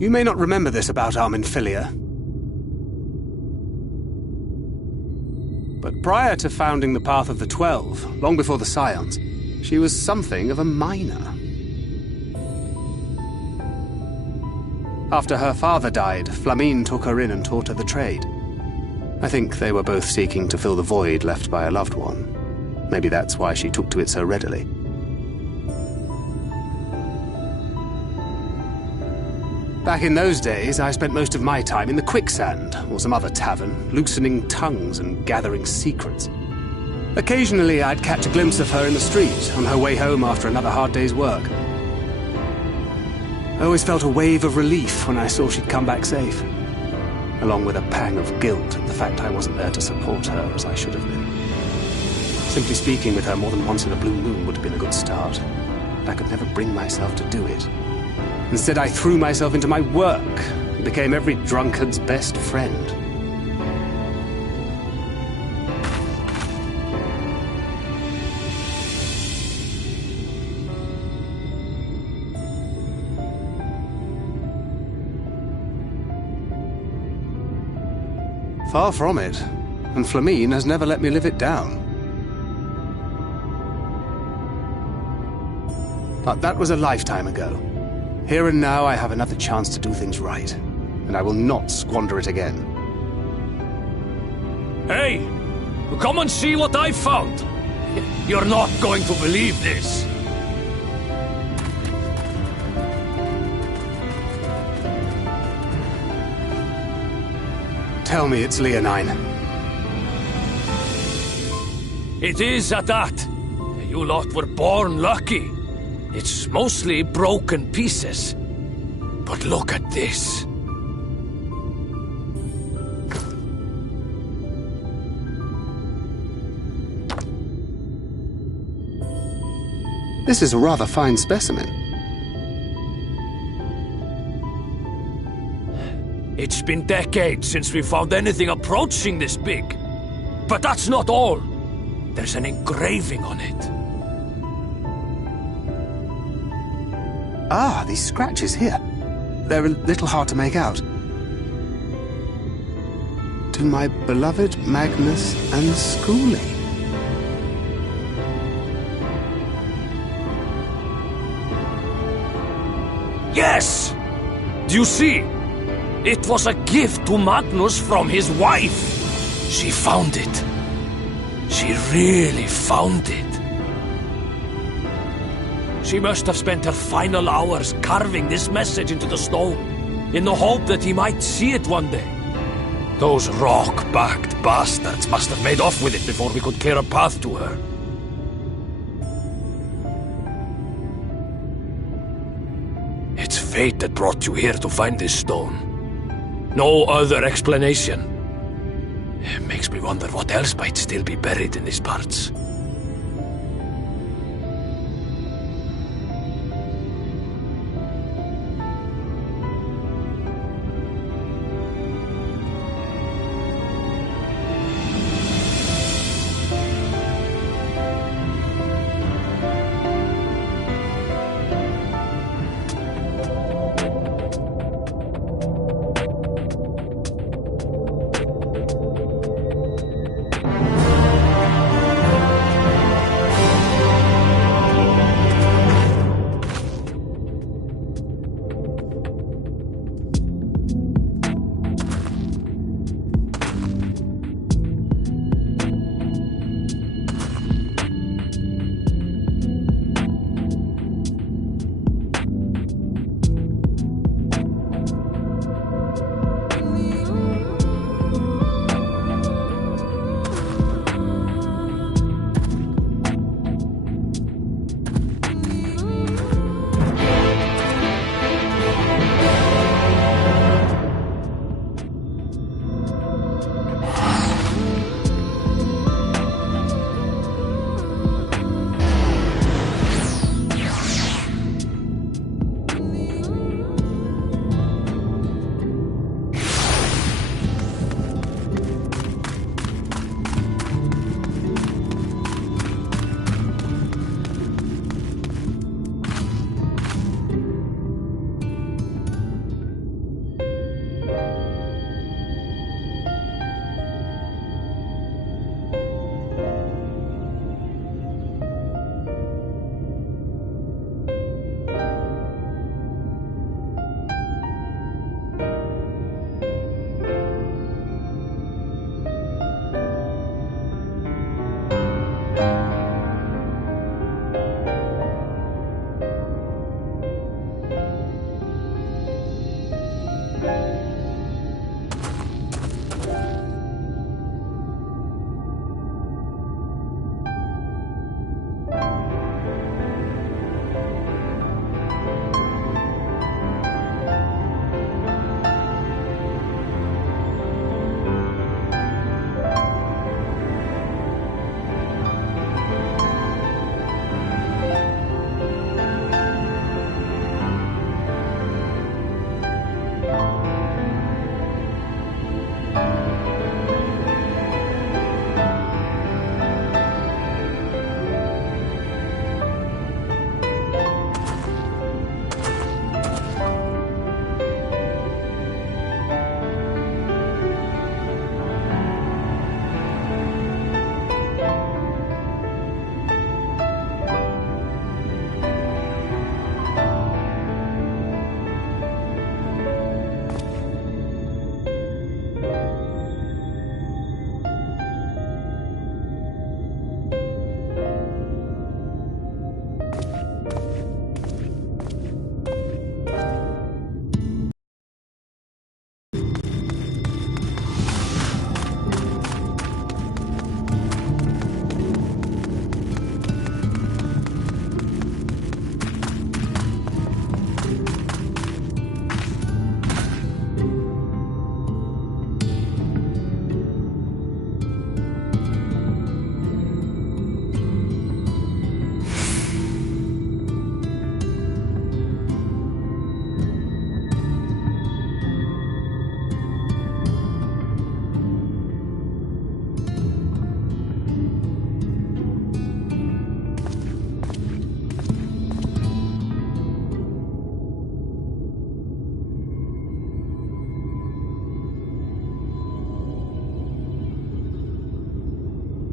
You may not remember this about Arminfilia, but prior to founding the Path of the 12, long before the Scions, she was something of a miner. After her father died, Flamine took her in and taught her the trade. I think they were both seeking to fill the void left by a loved one. Maybe that's why she took to it so readily. Back in those days, I spent most of my time in the Quicksand, or some other tavern, loosening tongues and gathering secrets. Occasionally, I'd catch a glimpse of her in the street, on her way home after another hard day's work. I always felt a wave of relief when I saw she'd come back safe, along with a pang of guilt at the fact I wasn't there to support her as I should have been. Simply speaking with her more than once in a blue moon would have been a good start, but I could never bring myself to do it. Instead, I threw myself into my work and became every drunkard's best friend. Far from it, and Flamine has never let me live it down. But that was a lifetime ago. Here and now I have another chance to do things right, and I will not squander it again. Hey! Come and see what I found! You're not going to believe this! Tell me it's Leonine. It is at that. You lot were born lucky. It's mostly broken pieces. But look at this. This is a rather fine specimen. It's been decades since we found anything approaching this big. But that's not all. There's an engraving on it. Ah, these scratches here. They're a little hard to make out. To my beloved Magnus and Schoolie. Yes! Do you see? It was a gift to Magnus from his wife. She found it. She really found it. She must have spent her final hours carving this message into the stone, in the hope that he might see it one day. Those rock-backed bastards must have made off with it before we could clear a path to her. It's fate that brought you here to find this stone. No other explanation. It makes me wonder what else might still be buried in these parts.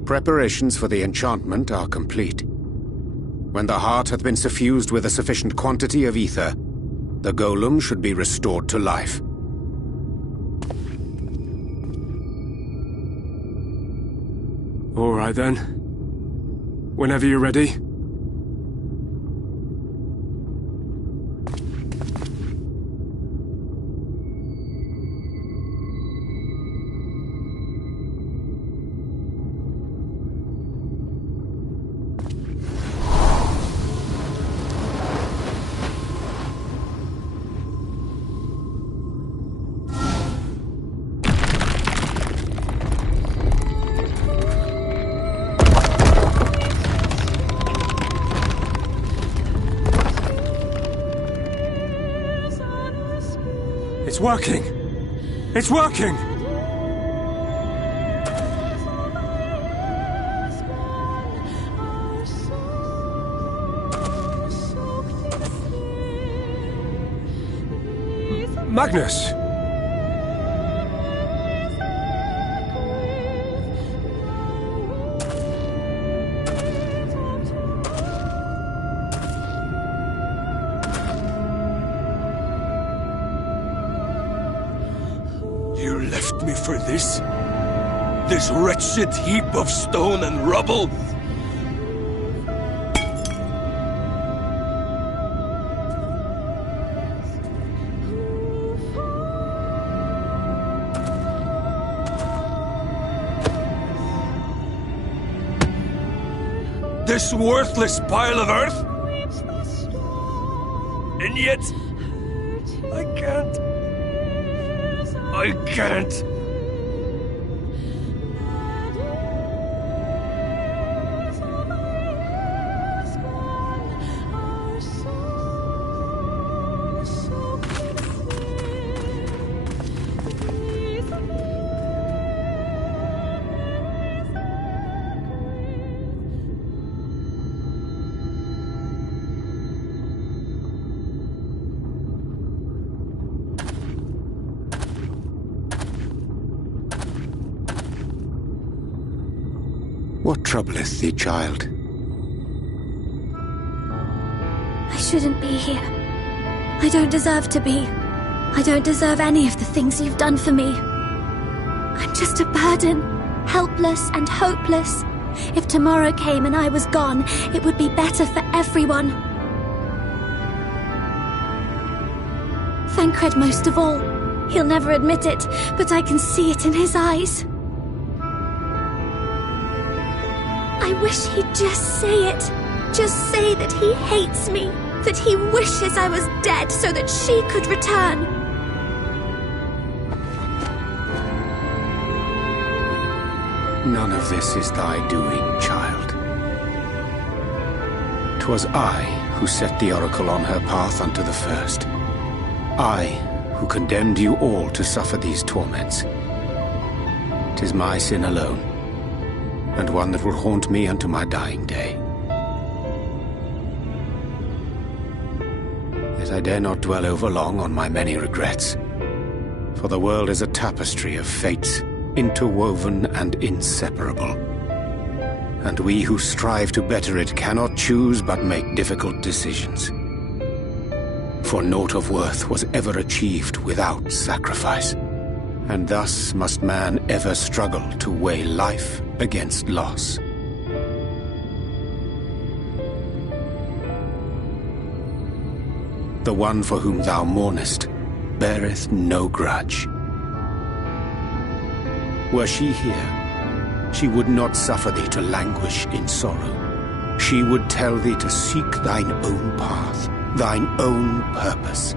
Preparations for the enchantment are complete. When the heart hath been suffused with a sufficient quantity of ether, the golem should be restored to life. All right then. Whenever you're ready. It's working! It's working! Magnus! You left me for this? This wretched heap of stone and rubble? This worthless pile of earth? And yet, I can't. I can't. What troubleth thee, child? I shouldn't be here. I don't deserve to be. I don't deserve any of the things you've done for me. I'm just a burden, helpless and hopeless. If tomorrow came and I was gone, it would be better for everyone. Thancred most of all. He'll never admit it, but I can see it in his eyes. I wish he'd just say it. Just say that he hates me, that he wishes I was dead so that she could return. None of this is thy doing, child. 'Twas I who set the oracle on her path unto the first. I who condemned you all to suffer these torments. 'Tis my sin alone, and one that will haunt me unto my dying day. Yet I dare not dwell over long on my many regrets, for the world is a tapestry of fates, interwoven and inseparable. And we who strive to better it cannot choose but make difficult decisions. For naught of worth was ever achieved without sacrifice, and thus must man ever struggle to weigh life against loss. The one for whom thou mournest beareth no grudge. Were she here, she would not suffer thee to languish in sorrow. She would tell thee to seek thine own path, thine own purpose.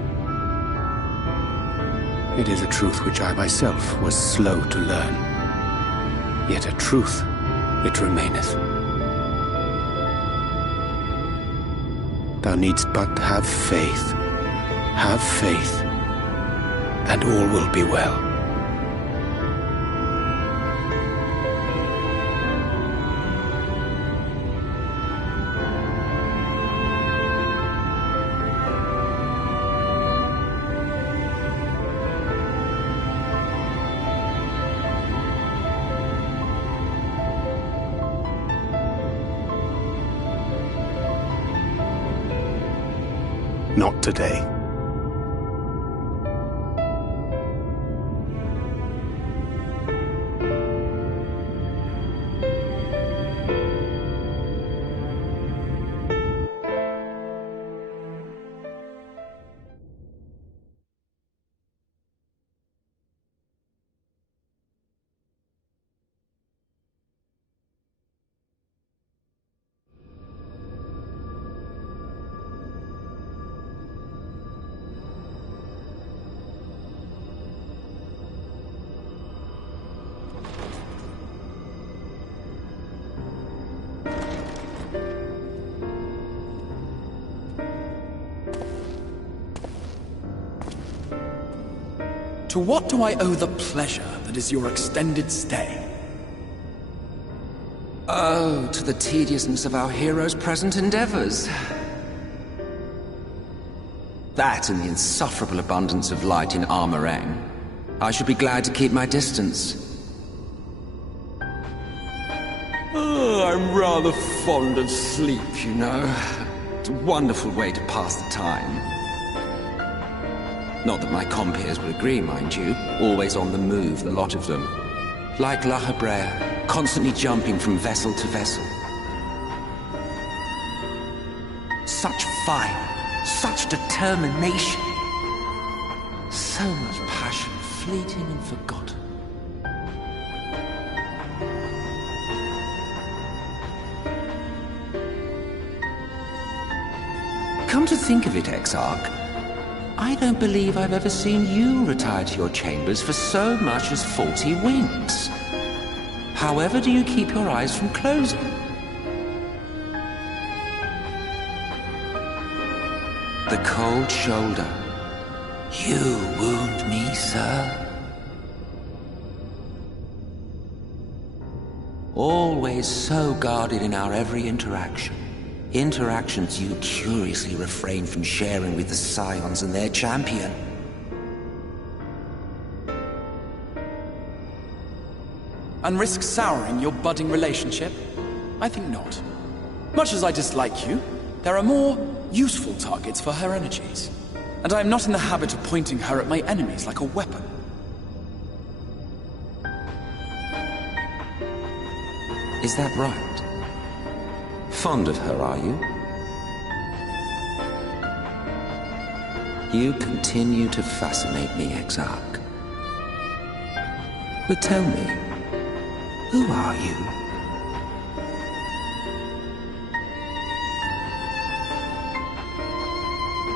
It is a truth which I myself was slow to learn. Yet a truth it remaineth. Thou needst but have faith, and all will be well. Not today. To what do I owe the pleasure that is your extended stay? Oh, to the tediousness of our hero's present endeavors. That and the insufferable abundance of light in Armorang. I should be glad to keep my distance. Oh, I'm rather fond of sleep, you know. It's a wonderful way to pass the time. Not that my compeers would agree, mind you. Always on the move, the lot of them. Like La Hebrea, constantly jumping from vessel to vessel. Such fire, such determination. So much passion, fleeting and forgotten. Come to think of it, Exarch, I don't believe I've ever seen you retire to your chambers for so much as 40 winks. However do you keep your eyes from closing? The cold shoulder. You wound me, sir. Always so guarded in our every interaction. Interactions you curiously refrain from sharing with the Scions and their champion. And risk souring your budding relationship? I think not. Much as I dislike you, there are more useful targets for her energies. And I am not in the habit of pointing her at my enemies like a weapon. Is that right? Fond of her, are you? You continue to fascinate me, Exarch. But tell me, who are you?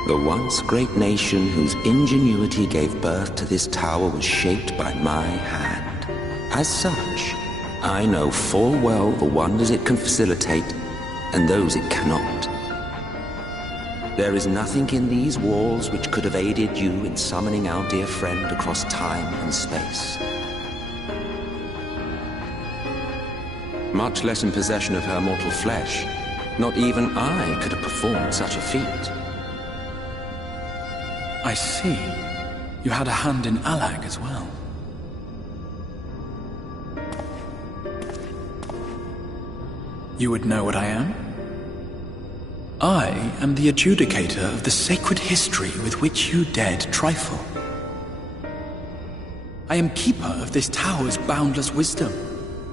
The once great nation whose ingenuity gave birth to this tower was shaped by my hand. As such, I know full well the wonders it can facilitate and those it cannot. There is nothing in these walls which could have aided you in summoning our dear friend across time and space. Much less in possession of her mortal flesh. Not even I could have performed such a feat. I see. You had a hand in Allag as well. You would know what I am? I am the adjudicator of the sacred history with which you dared trifle. I am keeper of this tower's boundless wisdom.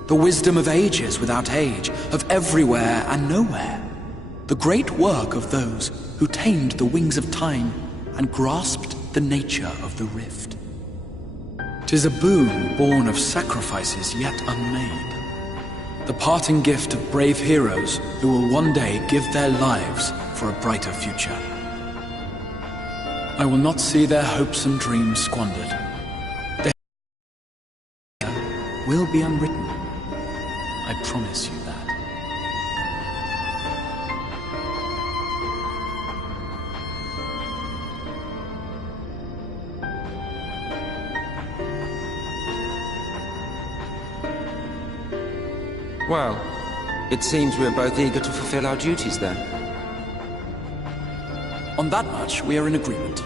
The wisdom of ages without age, of everywhere and nowhere. The great work of those who tamed the wings of time and grasped the nature of the rift. 'Tis a boon born of sacrifices yet unmade. The parting gift of brave heroes who will one day give their lives for a brighter future. I will not see their hopes and dreams squandered. Their will be unwritten. I promise you that. Well, it seems we're both eager to fulfill our duties then. On that much, we are in agreement.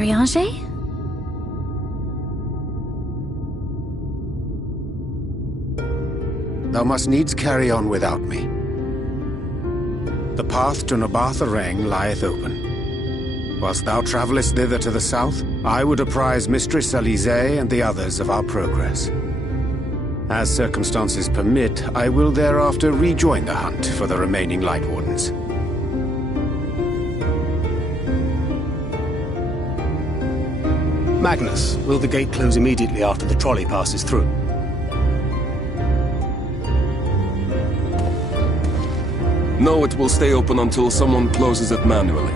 Urianger? Thou must needs carry on without me. The path to Nabartha lieth open. Whilst thou travellest thither to the south, I would apprise Mistress Alize and the others of our progress. As circumstances permit, I will thereafter rejoin the hunt for the remaining Light Wardens. Magnus, will the gate close immediately after the trolley passes through? No, it will stay open until someone closes it manually.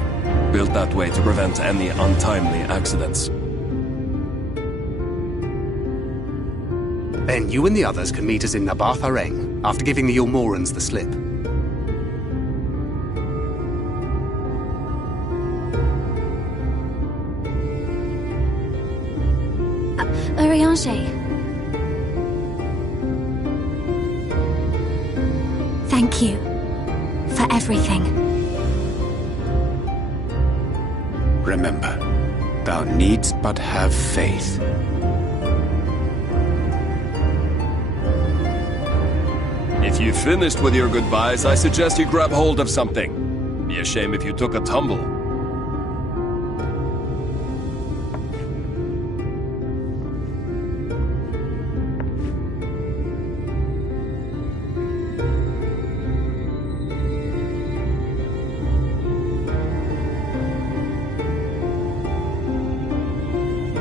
Built that way to prevent any untimely accidents. Then you and the others can meet us in Nabartha after giving the Ilmorans the slip. Urianger. Thank you for everything. Remember, thou needst but have faith. If you've finished with your goodbyes, I suggest you grab hold of something. Be a shame if you took a tumble.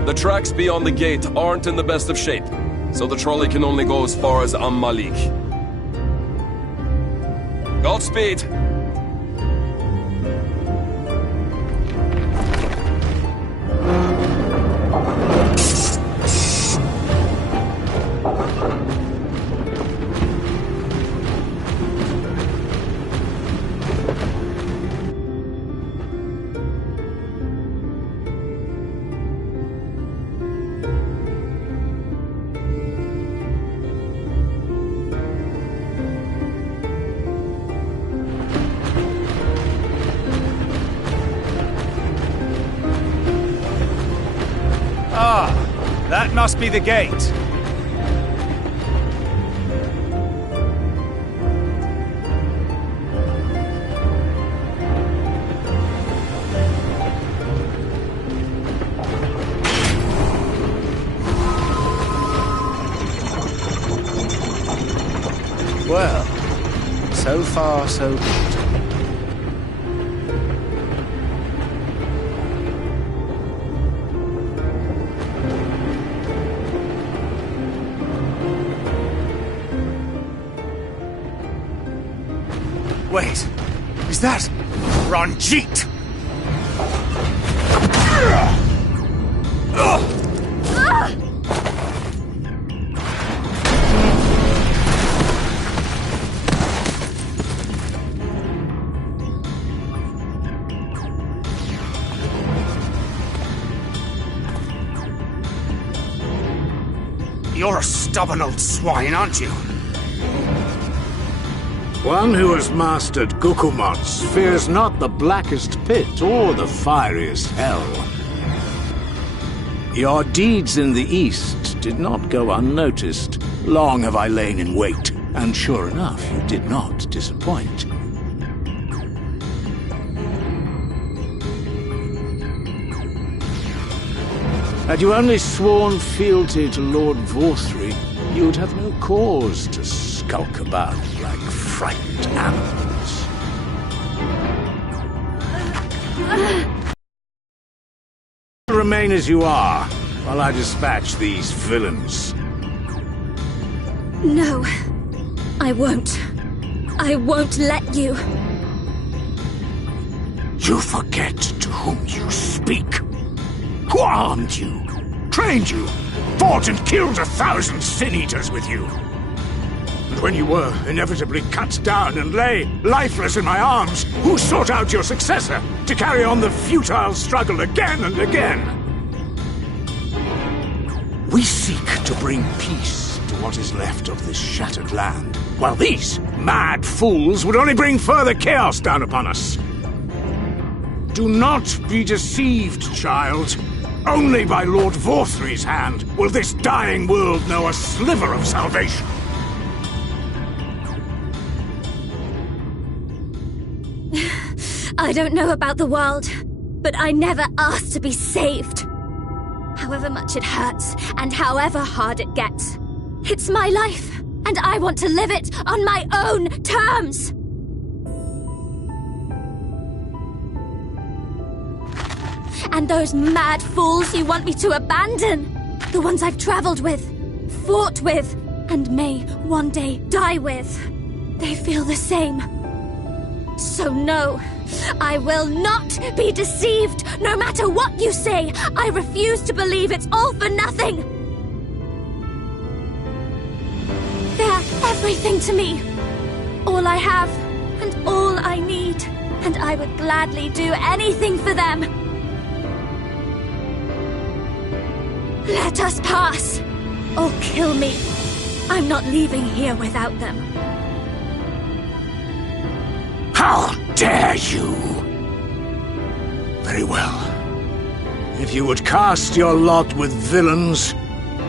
The tracks beyond the gate aren't in the best of shape, so the trolley can only go as far as Malik. Godspeed! That must be the gate. Well, so far so good. Wait, is that Ranjit? You're a stubborn old swine, aren't you? One who has mastered Gukumots fears not the blackest pit or the fieriest hell. Your deeds in the east did not go unnoticed. Long have I lain in wait, and sure enough, you did not disappoint. Had you only sworn fealty to Lord Vorthry, you would have no cause to skulk about like frightened animals. Remain as you are, while I dispatch these villains. No, I won't. I won't let you. You forget to whom you speak. Who armed you, trained you, fought and killed 1,000 sin-eaters with you. And when you were inevitably cut down and lay lifeless in my arms, who sought out your successor to carry on the futile struggle again and again? We seek to bring peace to what is left of this shattered land, while these mad fools would only bring further chaos down upon us. Do not be deceived, child. Only by Lord Vorthry's hand will this dying world know a sliver of salvation. I don't know about the world, but I never asked to be saved. However much it hurts, and however hard it gets. It's my life, and I want to live it on my own terms! And those mad fools you want me to abandon, the ones I've traveled with, fought with, and may one day die with, they feel the same. So no, I will not be deceived, no matter what you say. I refuse to believe it's all for nothing. They're everything to me. All I have, and all I need. And I would gladly do anything for them. Let us pass, or kill me. I'm not leaving here without them. How dare you! Very well. If you would cast your lot with villains,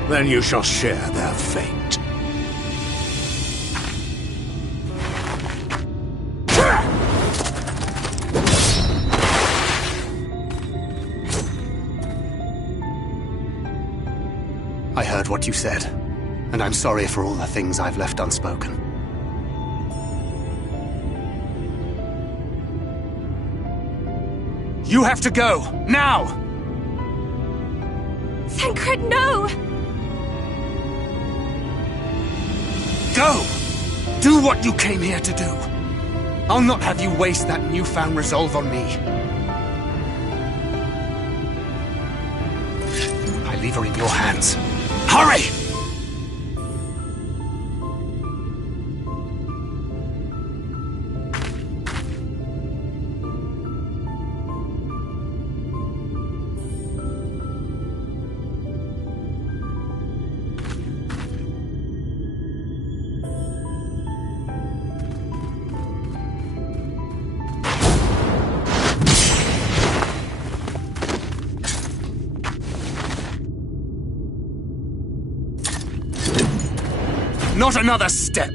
then you shall share their fate. I heard what you said, and I'm sorry for all the things I've left unspoken. You have to go, now! Thancred, no! Go! Do what you came here to do. I'll not have you waste that newfound resolve on me. I leave her in your hands. Hurry! Not another step.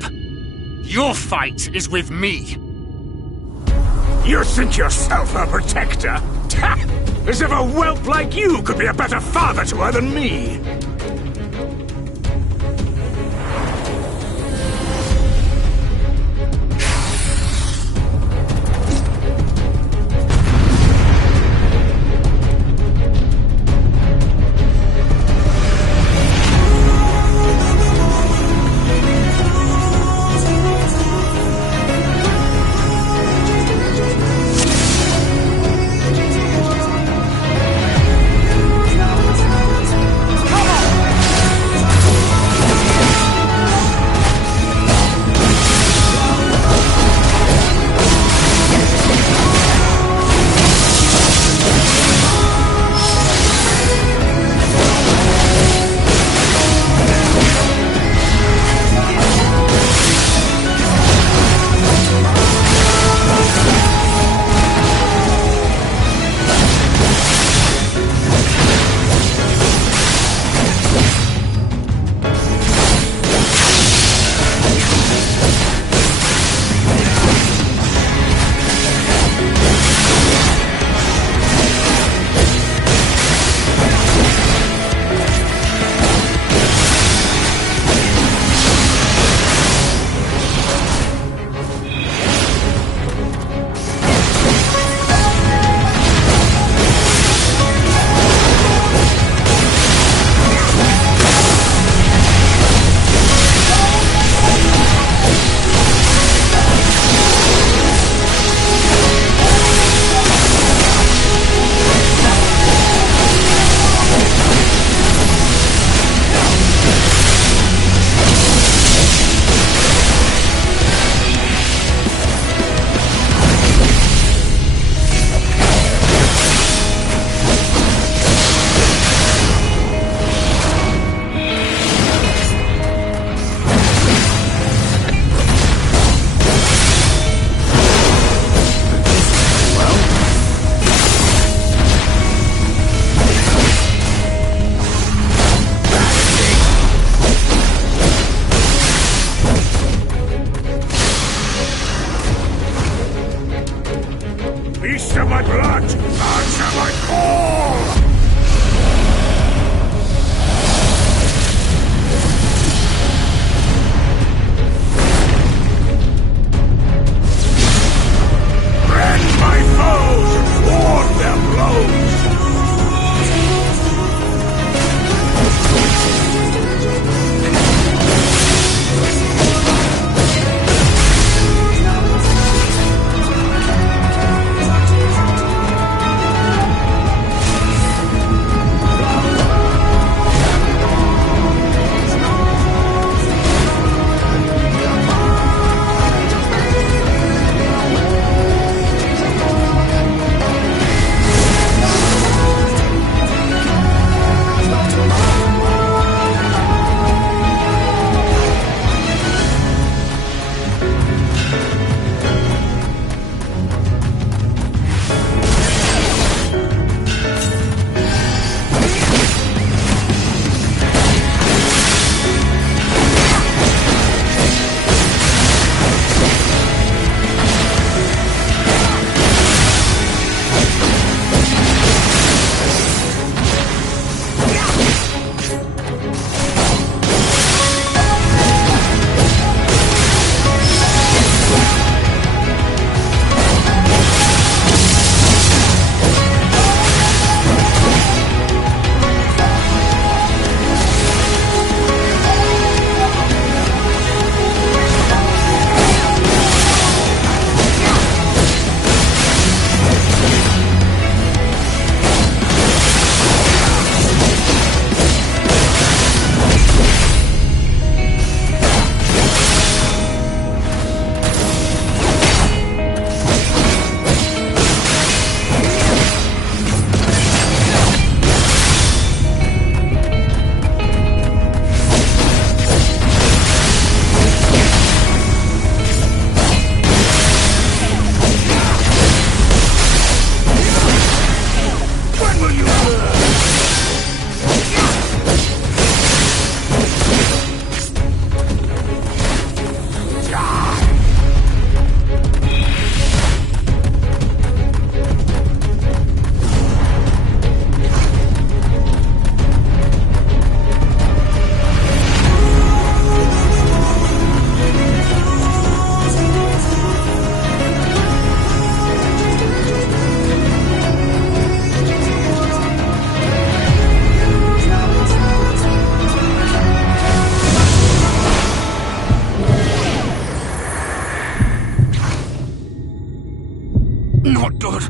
Your fight is with me. You think yourself her protector? As if a whelp like you could be a better father to her than me. Come on! Feast of my blood! Answer my call! Rend my foes and ward their blows! Not good.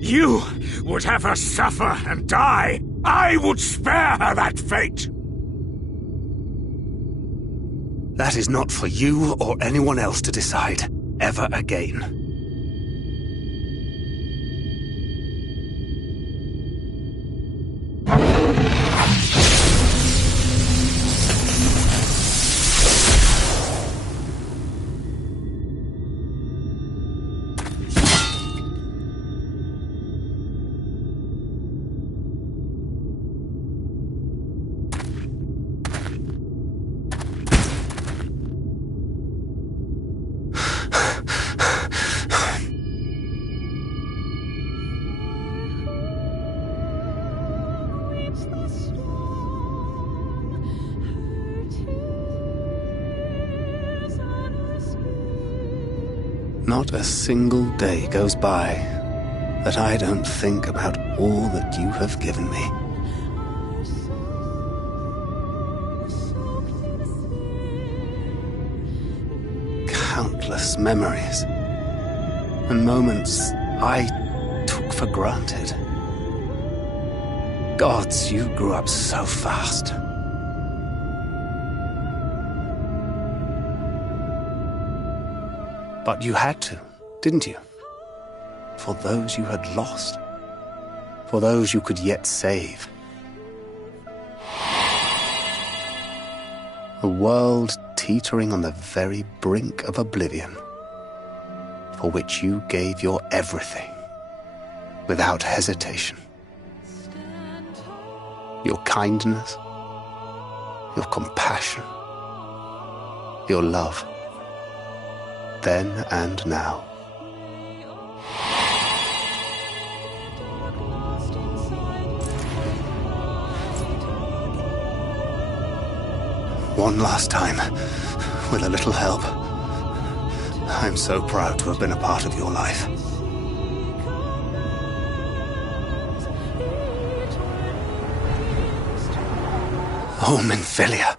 You would have her suffer and die. I would spare her that fate. That is not for you or anyone else to decide, ever again. Not a single day goes by that I don't think about all that you have given me. Countless memories and moments I took for granted. Gods, you grew up so fast. But you had to, didn't you? For those you had lost. For those you could yet save. A world teetering on the very brink of oblivion, for which you gave your everything, without hesitation. Your kindness, your compassion, your love. Then and now. One last time, with a little help. I'm so proud to have been a part of your life. Oh, Minfilia.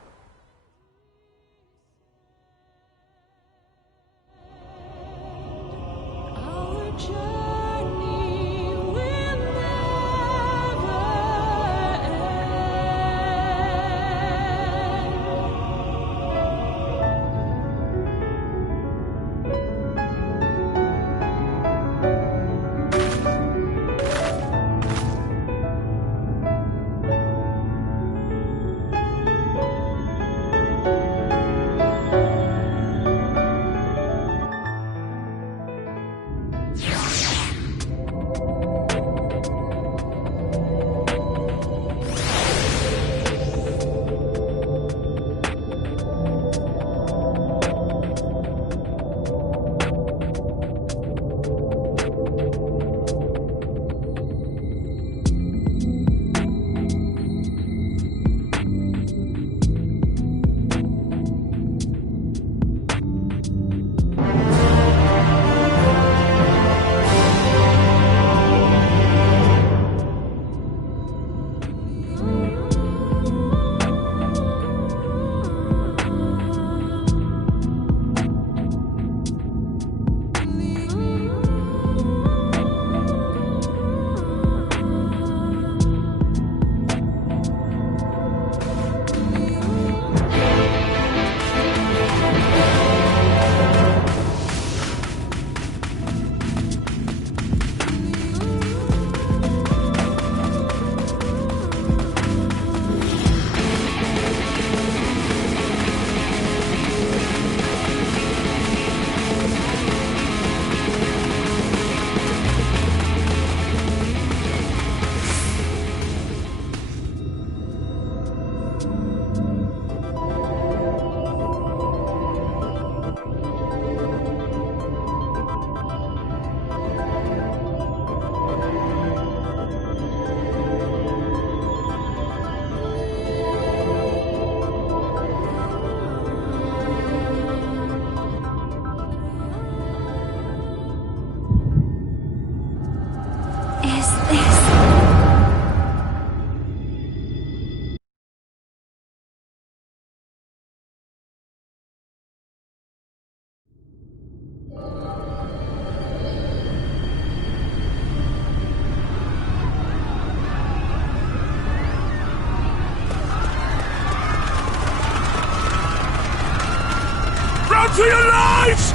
Guys!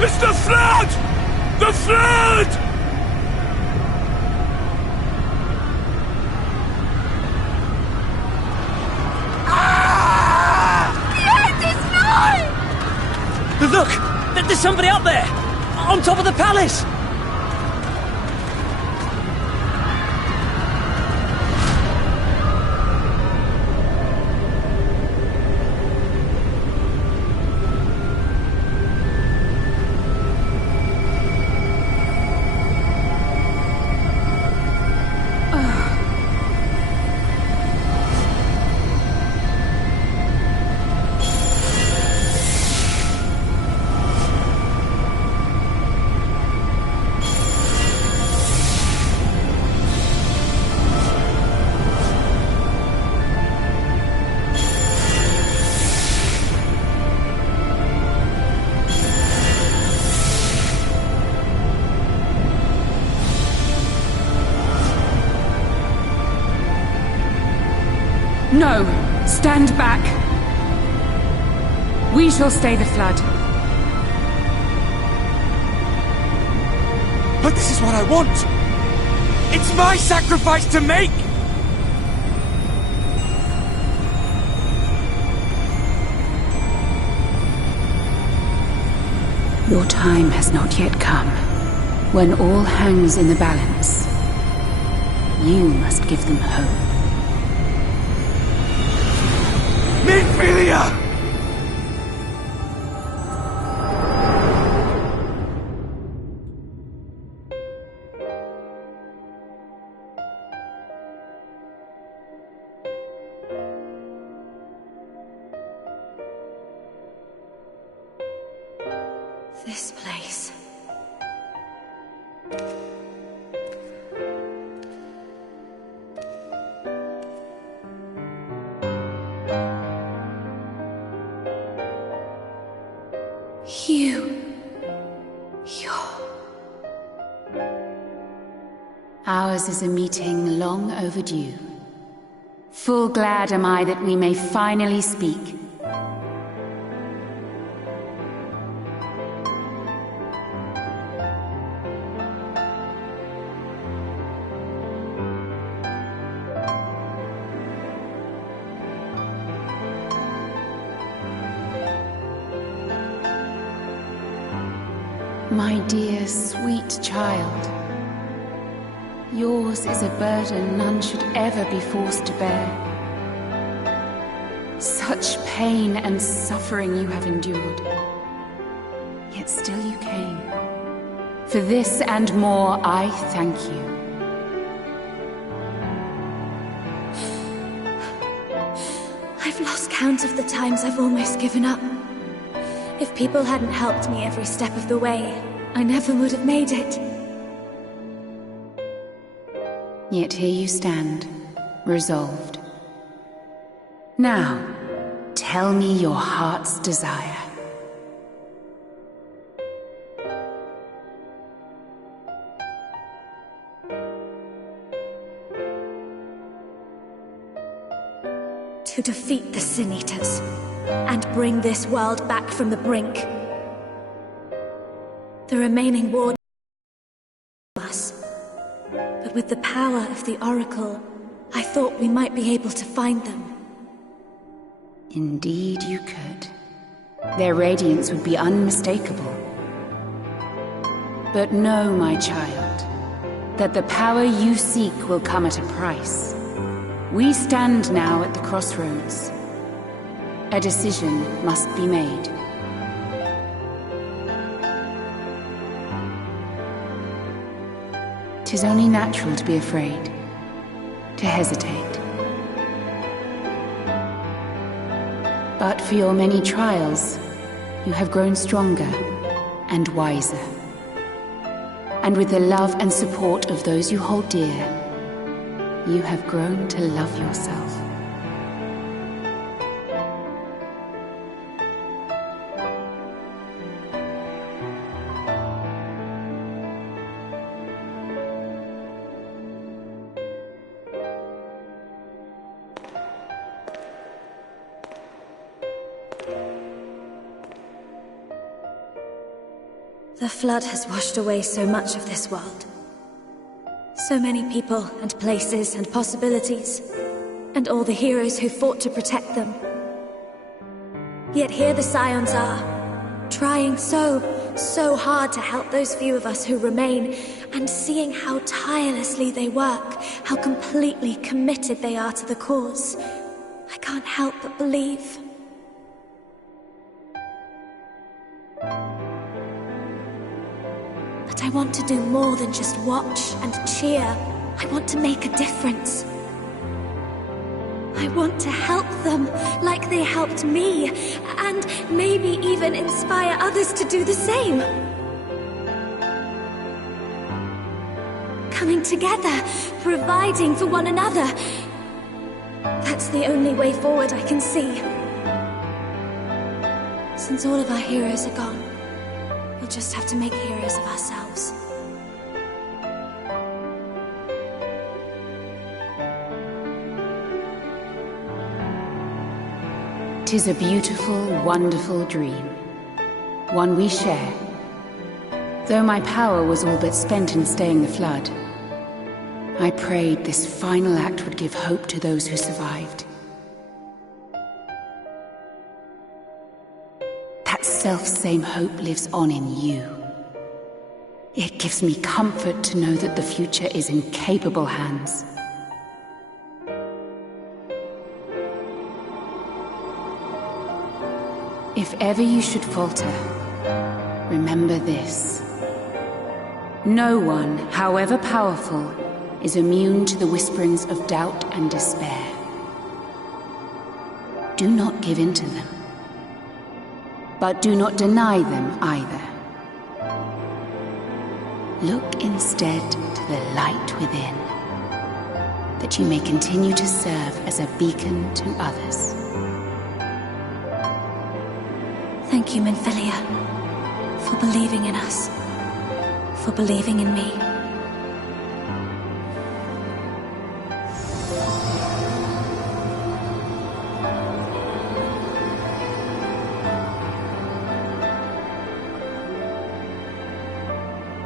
It's the flood! The flood! Look! There's somebody up there! On top of the palace! No! Stand back! We shall stay the flood. But this is what I want! It's my sacrifice to make! Your time has not yet come. When all hangs in the balance, you must give them hope. Minfilia! This place. Ours is a meeting long overdue. Full glad am I that we may finally speak. My dear, sweet child, yours is a burden none should ever be forced to bear. Such pain and suffering you have endured, yet still you came. For this and more, I thank you. I've lost count of the times I've almost given up. If people hadn't helped me every step of the way, I never would have made it. Yet here you stand, resolved. Now, tell me your heart's desire. To defeat the Sin Eaters, and bring this world back from the brink. The remaining ward us. But with the power of the Oracle, I thought we might be able to find them. Indeed you could. Their radiance would be unmistakable. But know, my child, that the power you seek will come at a price. We stand now at the crossroads. A decision must be made. 'Tis only natural to be afraid, to hesitate. But for your many trials, you have grown stronger and wiser. And with the love and support of those you hold dear, you have grown to love yourself. The flood has washed away so much of this world. So many people and places and possibilities, and all the heroes who fought to protect them. Yet here the Scions are, trying so hard to help those few of us who remain, and seeing how tirelessly they work, how completely committed they are to the cause. I can't help but believe. But I want to do more than just watch and cheer. I want to make a difference. I want to help them like they helped me, and maybe even inspire others to do the same. Coming together, providing for one another. That's the only way forward I can see. Since all of our heroes are gone, we'll just have to make heroes of ourselves. 'Tis a beautiful, wonderful dream. One we share. Though my power was all but spent in staying the flood, I prayed this final act would give hope to those who survived. That self-same hope lives on in you. It gives me comfort to know that the future is in capable hands. If ever you should falter, remember this. No one, however powerful, is immune to the whisperings of doubt and despair. Do not give in to them. But do not deny them either. Look instead to the light within, that you may continue to serve as a beacon to others. Thank you, Minfilia, for believing in us, for believing in me.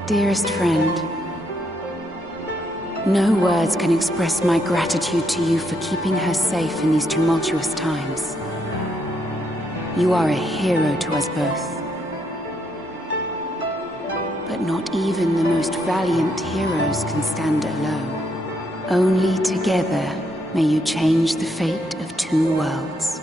Dearest friend, no words can express my gratitude to you for keeping her safe in these tumultuous times. You are a hero to us both. But not even the most valiant heroes can stand alone. Only together may you change the fate of two worlds.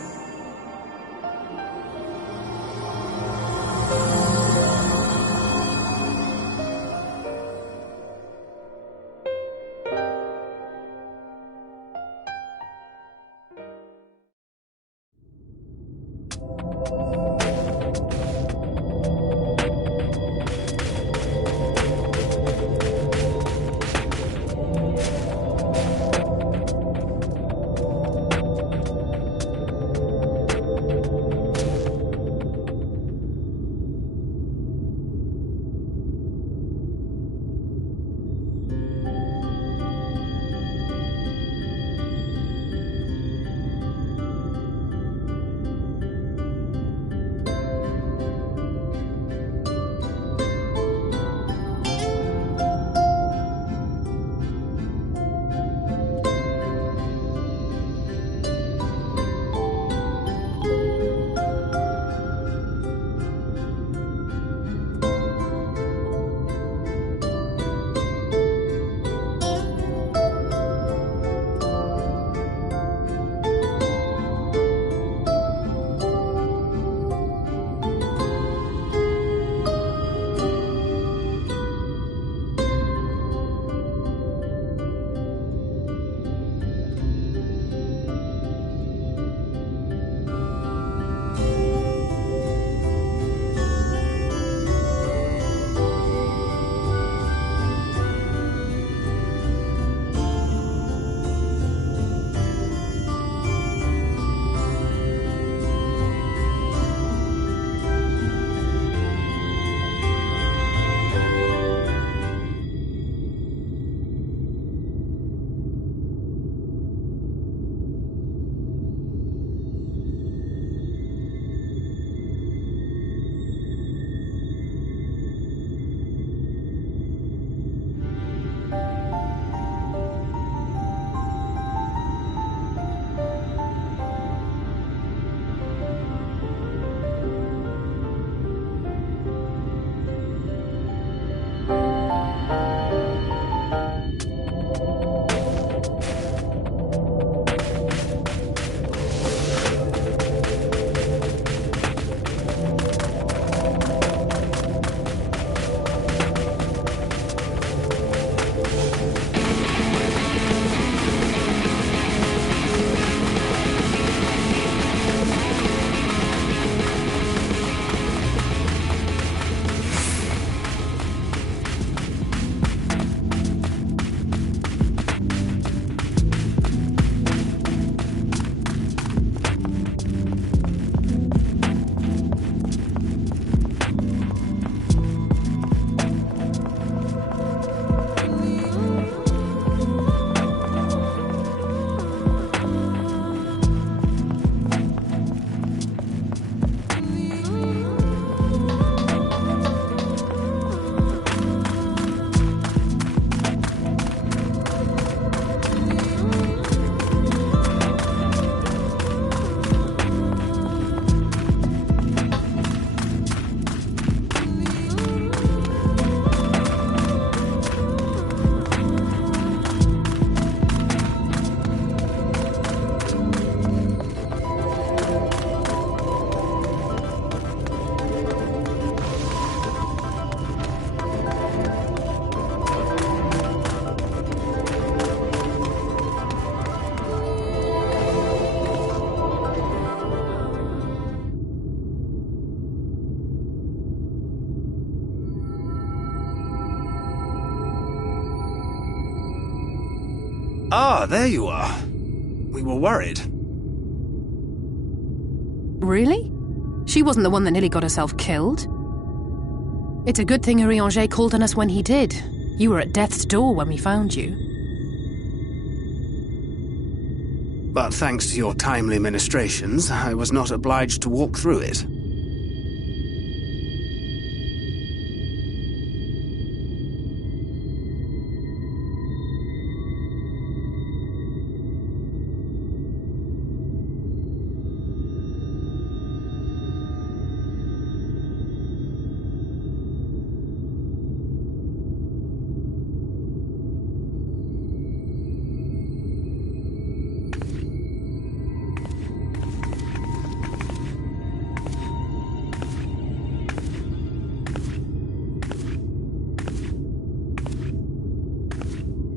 Ah, there you are. We were worried. Really? She wasn't the one that nearly got herself killed. It's a good thing Urianger called on us when he did. You were at death's door when we found you. But thanks to your timely ministrations, I was not obliged to walk through it.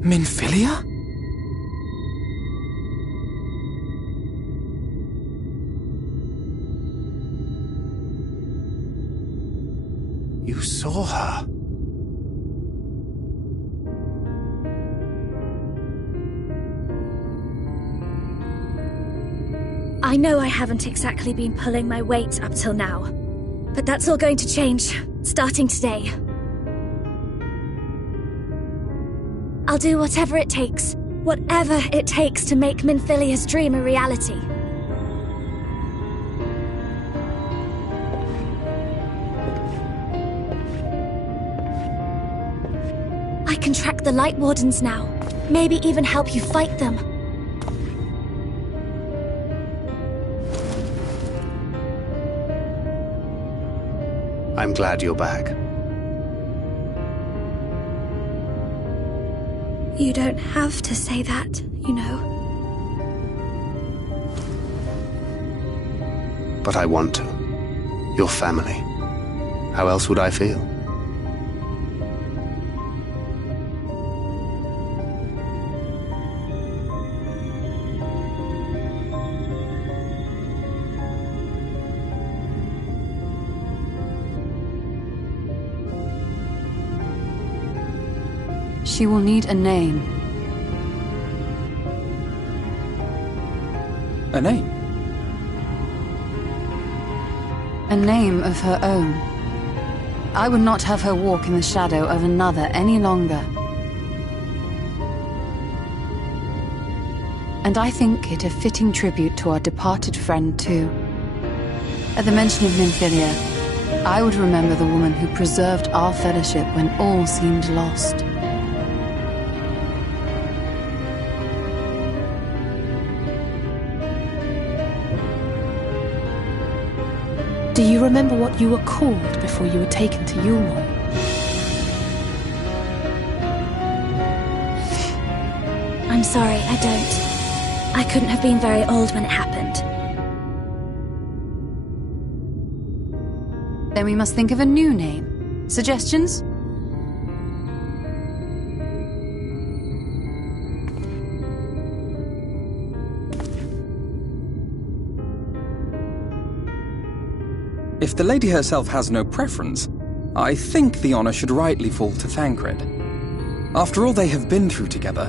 Minfilia? You saw her. I know I haven't exactly been pulling my weight up till now, but that's all going to change, starting today. I'll do whatever it takes to make Minfilia's dream a reality. I can track the Light Wardens now, maybe even help you fight them. I'm glad you're back. You don't have to say that, you know. But I want to. Your family. How else would I feel? She will need a name. A name? A name of her own. I would not have her walk in the shadow of another any longer. And I think it a fitting tribute to our departed friend, too. At the mention of Minfilia, I would remember the woman who preserved our fellowship when all seemed lost. Do you remember what you were called before you were taken to Yulmore? I'm sorry, I don't. I couldn't have been very old when it happened. Then we must think of a new name. Suggestions? If the lady herself has no preference, I think the honor should rightly fall to Thancred. After all they have been through together,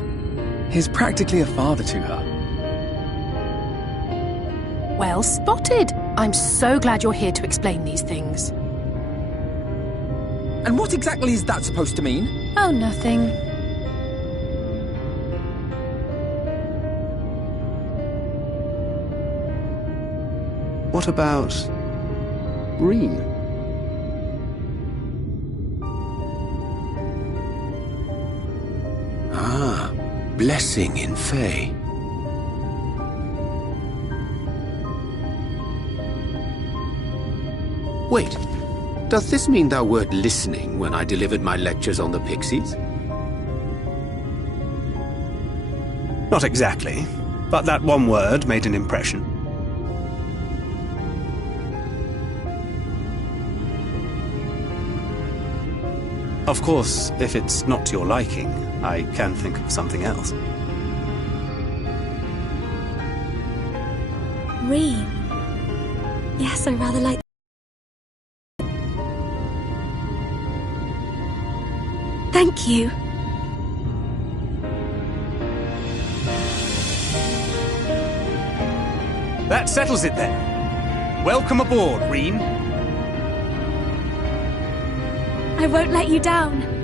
he's practically a father to her. Well spotted! I'm so glad you're here to explain these things. And what exactly is that supposed to mean? Oh, nothing. What about Green? Ah, blessing in Fae. Wait, does this mean thou wert listening when I delivered my lectures on the Pixies? Not exactly, but that one word made an impression. Of course, if it's not to your liking, I can think of something else. Reem. Yes, I rather like... Thank you. That settles it then. Welcome aboard, Reen. I won't let you down.